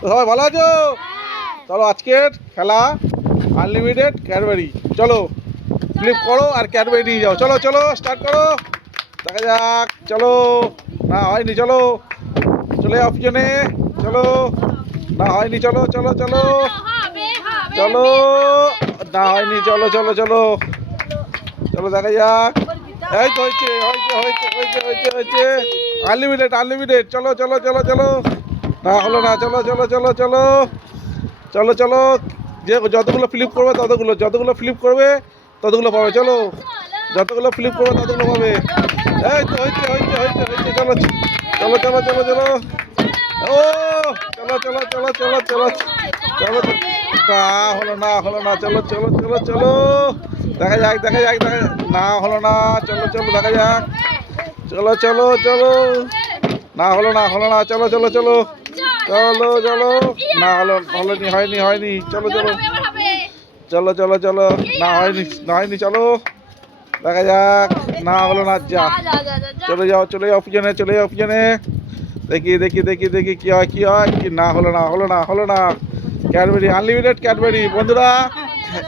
তো সবাই ভালো আছো? চলো আজকের খেলা আনলিমিটেড ক্যাডবেরি। চলো ফ্লিপ করো আর ক্যাডবেরি নিয়ে যাও। চলো চলো স্টার্ট করো, দেখা যাক। চলো, না হয়নি, চলো চলে যাও পিছনে। চলো, না হয়নি, চলো চলো চলো চলো, না হয়নি, চলো চলো চলো চলো, দেখা যাক। এই তো হয়েছে হয়েছে হয়েছে হয়েছে হয়েছে হয়েছে, আনলিমিটেড আনলিমিটেড। চলো চলো চলো চলো, না হলো না, চলো চলো চলো চলো চলো চলো, যে যতগুলো ফ্লিপ করবে যতগুলো ফ্লিপ করবে ততগুলো পাবে। চলো, যতগুলো ফ্লিপ করবে ততগুলো পাবে। এই তো হয়েছে হয়েছে হয়েছে হয়েছে, চলো চলো চলো চলো চলো, ও চলো চলো চলো চলো চলো চলো, না হলো না, হলো না, চলো চলো চলো চলো, দেখা যাক দেখা যাক দেখা যাক। না হলো না, চলো চলো দেখা যাক। চলো চলো চলো, না হলো না, হলো না, চলো চলো চলো চলো চলো, না হলো, হয়নি হয়নি হয়নি, চলো চলো চলো চলো চলো, না হয়নি না হয়নি, চলো দেখা যাক। না হলো না, যা চলে যাও চলে যাও পিছনে, চলে যাও পিছনে। দেখি দেখি দেখি দেখি কি হয় কি হয় কি, না হলো না, হলো না, হলো না। Cadbury unlimited Cadbury. বন্ধুরা,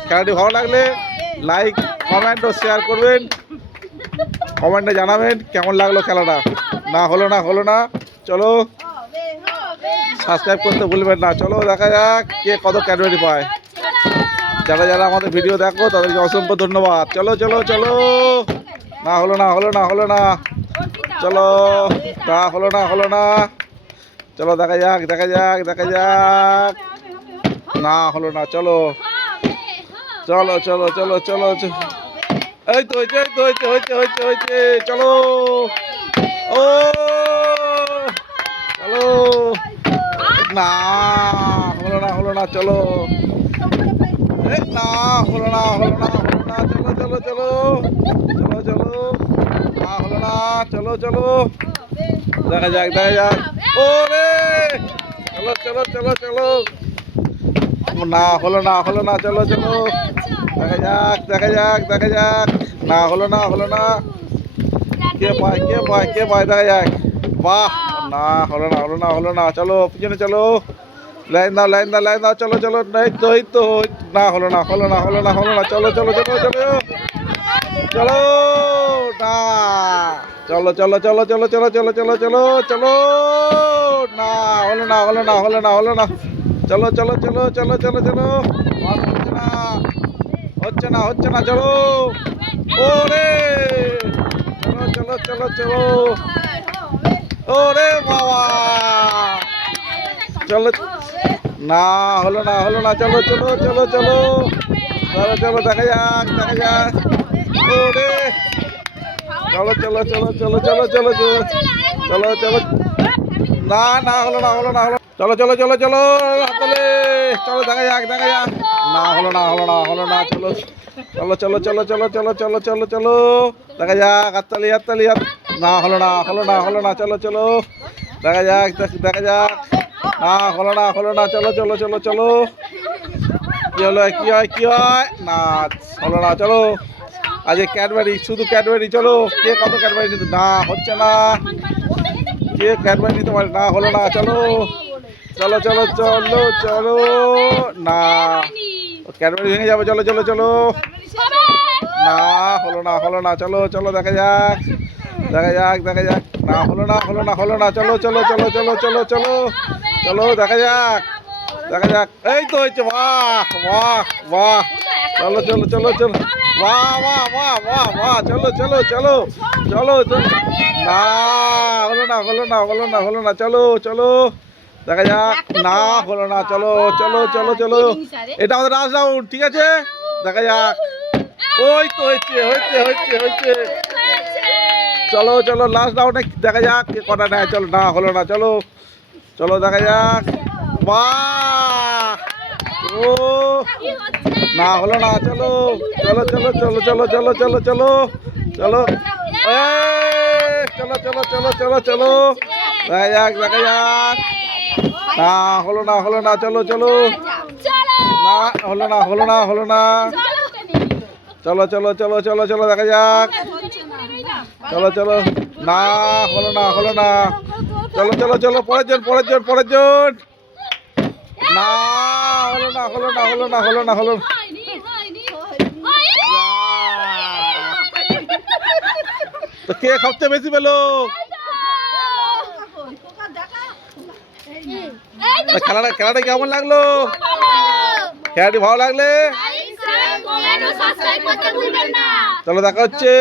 খেলাটি ভালো লাগলে লাইক কমেন্ট ও শেয়ার করবেন, কমেন্টে জানাবেন কেমন লাগলো খেলাটা। না হলো না, হলো না, চলো সাবস্ক্রাইব করতে ভুলবেন না। চলো দেখা যাক কে কত ক্যাডবেরি পায়। যারা যারা আমাদের ভিডিও দেখো তাদেরকে অসংখ্য ধন্যবাদ। চলো চলো চলো, না হলো না, হলো না, হলো না, চলো, না হলো না, হলো না, চলো দেখা যাক দেখা যাক দেখা যাক। না হলো না, চলো চলো চলো চলো চলো, এই তো হয়েছে এই তো হয়েছে হয়েছে হয়েছে হয়েছে, চলো, ও চলো, না হলো না, হলো না, চলো, না হলো না, হলো না, হলো না, চলো চলো চলো চলো চলো, না হলো না, চলো চলো, দেখা যাক দেখা যাক। ওরে চলো চলো চলো চলো, না হলো না, হলো না, চলো চলো, দেখা যাক দেখা যাক দেখা যাক। না হলো না, হলো না, কে পায় কে পায় কে পায়, দেখা যাক। বাহ, না হলো না, হলো না, হলো না, চলো পিছনে চলো, লাইন দাও লাইন দাও লাইন দাও, চলো চলো, এই তো এই তো, না হলো না, হলো না, হলো না, হলো না, চলো চলো চলো চলো চলো, না চলো চলো চলো চলো চলো চলো চলো চলো চলো, না হলো না, হলো না, হলো না, হলো না, চলো চলো চলো চলো চলো চলো, হচ্ছে না হচ্ছে না হচ্ছে না, চলো, ওরে চলো চলো চলো চলো, ওরে বাবা, চলো, না হলো না, হলো না, চলো চলো চলো চলো চলো চলো, দেখা যাক দেখা যাক। ওরে চলো চলো চলো চলো চলো চলো চলো চলো, না না হলো না, হলো না, হলো, চলো চলো চলো চলো হাতলে, চলো দেখা যাক দেখা যাক। না হলো না, হলো না, হলো না, চলো চলো চলো চলো চলো চলো চলো চলো চলো, দেখা যাক, হাততালি হাততালি হাত। না হলো না, হলো না, হলো না, চলো চলো দেখা যাক দেখা যাক। না হলো না, হলো না, চলো চলো চলো চলো, কি হলো কি হয় কি হয়, না হলো না, চলো আজ ক্যাডবেরি, শুধু ক্যাডবেরি। চলো কে কত ক্যাডবেরি নিতে, না হচ্ছে না, কে ক্যাডবেরি নিতে পারে, না হলো না, চলো চলো চলো চলো চলো, না ক্যাডবেরি ভেঙে যাবে, চলো চলো চলো, না হলো না, হলো না, চলো চলো দেখা যাক দেখা যাক দেখা যাক। না হলো না, হলো না, হলো না, চলো চলো চলো চলো চলো চলো চলো, দেখা যাক দেখা যাক। এই তো হয়েছে, বাহ বাহ বাহ, চলো চলো চলো চলো, বাহ বাহ বাহ বাহ বাহ, চলো চলো চলো চলো চলো, না হলো না, হলো না, হলো না, হলো না, চলো চলো দেখা যাক। না হলো না, চলো চলো চলো চলো, এটা আমাদের লাস্ট রাউন্ড, ঠিক আছে, দেখা যাক। ওই তো হয়েছে হয়েছে হয়েছে হয়েছে, চলো চলো লাস্ট রাউন্ডে দেখা যাক কে কটা নেয়। চলো, না হলো না, চলো চলো দেখা যাক। বাহ, ও না হলো না, চলো চলো চলো চলো চলো চলো চলো চলো চলো, চলো চলো চলো চলো চলো, দেখা যাক দেখা যাক। না হলো না, হলো না, চলো চলো, না হলো না, হলো না, হলো না, চলো চলো চলো চলো চলো, দেখা যাক, চলো চলো, না হলো না, হলো না, চলো চলো চলো, পরের জন পরের জন পরের জন, না হলো না হলো না হলো না হলো না হলো না। তো কে সবচেয়ে বেশি পেলো? খেলাটা কেমন লাগলো? খেলাটি ভালো লাগলে চলো দেখা হচ্ছে।